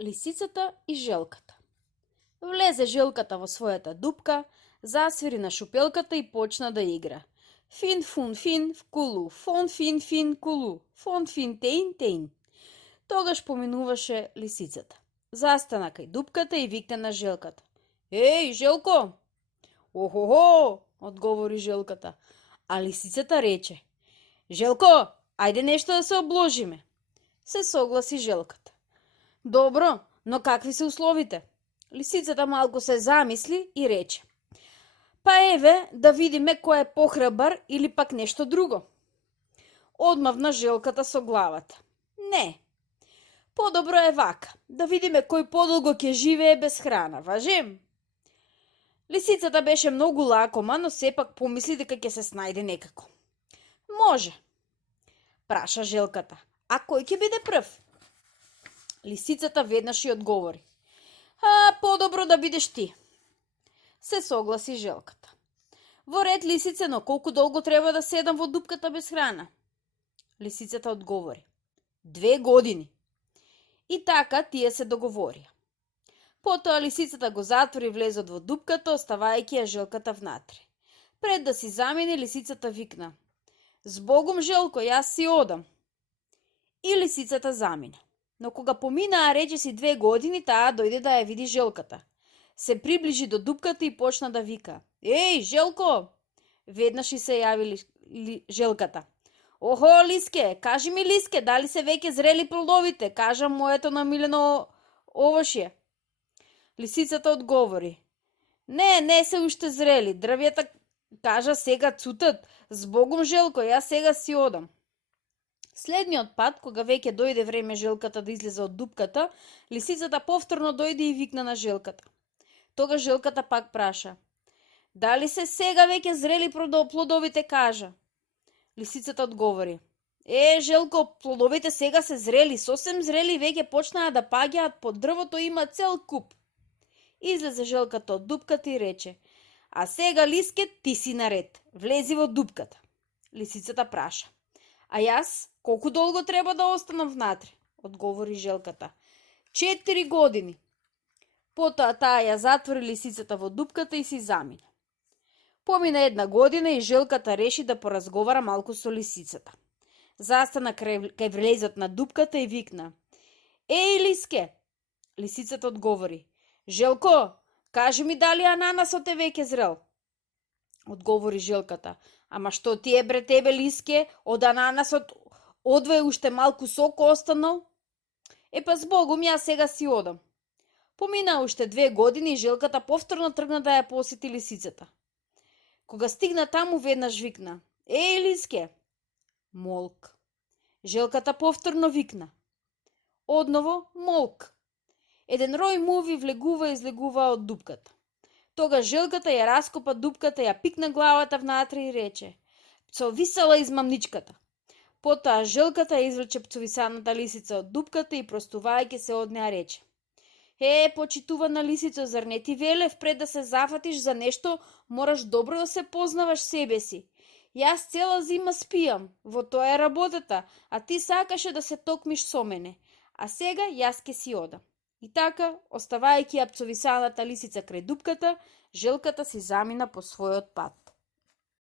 Лисицата и желката. Влезе желката во својата дупка, засвири на шупелката и почна да игра. Фин фун фин кулу, фон фин фин кулу, фон фин теин теин. Тогаш поминуваше лисицата. Застана кај дупката и викна на желката. Еј, Желко! Охо-хо, одговори желката. А лисицата рече. Желко, ајде нешто да се обложиме. Се согласи желката. Добро, но какви се условите? Лисицата малку се замисли и рече. Па еве да видиме кој е похрабар или пак нешто друго. Одмавна желката со главата. Не. Подобро е вака, да видиме кој подолго ќе живее без храна, важем? Лисицата беше многу лакома, но сепак помисли дека ќе се снајде некако. Може. Праша желката. А кој ќе биде прв? Лисицата веднаш и одговори. Подобро да бидеш ти. Се согласи желката. Во ред, лисице, но колку долго треба да седам во дупката без храна? Лисицата одговори. 2 години. И така тие се договорија. Потоа лисицата го затвори влезот во дупката, оставајќи ја желката внатре. Пред да си замени, лисицата викна. Збогум, Желко, јас си одам. И лисицата замина. Но кога поминаа речиси 2 години, таа дојде да ја види желката. Се приближи до дупката и почна да вика. Еј, Желко! Веднаш и се јави желката. Охо, Лиске, кажи ми, Лиске, дали се веќе зрели плодовите? Кажа моето намилено овошје. Лисицата одговори. Не се уште зрели. Дрвјата кажа сега цутат. Збогум, Желко, јас сега си одам. Следниот пат, кога веќе дојде време желката да излезе од дупката, лисицата повторно дојде и викна на желката. Тога желката пак праша. Дали се сега веќе зрели плодовите, кажа? Лисицата одговори. Желко, плодовите сега се зрели, сосем зрели, веќе почнаа да паѓаат под дрвото, има цел куп. Излезе желката од дупката и рече. А сега, Лиске, ти си наред. Влези во дупката. Лисицата праша. А јас, колку долго треба да останам внатре? Одговори желката. 4 години. Потоа таа ја затвори лисицата во дупката и си замина. Помина 1 година и желката реши да поразговара малку со лисицата. Застана кај влезот на дупката и викна. Еј, Лиске! Лисицата одговори. Желко, кажи ми дали ананасот е веќе зрел? Одговори желката. Ама што ти е бре тебе, Лиске, од ананасот одвај уште малку сок останал? Па збогум, јас сега си одам. Помина уште 2 години и желката повторно тргна да ја посети лисицата. Кога стигна таму, веднаш викна. Еј, Лиске! Молк. Желката повторно викна. Одново молк. Еден рој муви влегува и излегува од дупката. Тога желката ја раскопа дупката, ја пикна главата внатре и рече. Пцовисала измамничката. Потоа желката извлече пцовисаната лисица од дупката и простувајќи се од неа рече. Почитувана лисицо, зар не ти велев пред да се зафатиш за нешто, мораш добро да се познаваш себе си. Јас цела зима спијам, во тоа е работата, а ти сакаше да се токмиш со мене. А сега јас ке си одам. И така, оставајќи ја пцовисаната лисица крај дупката, желката си замина по својот пат.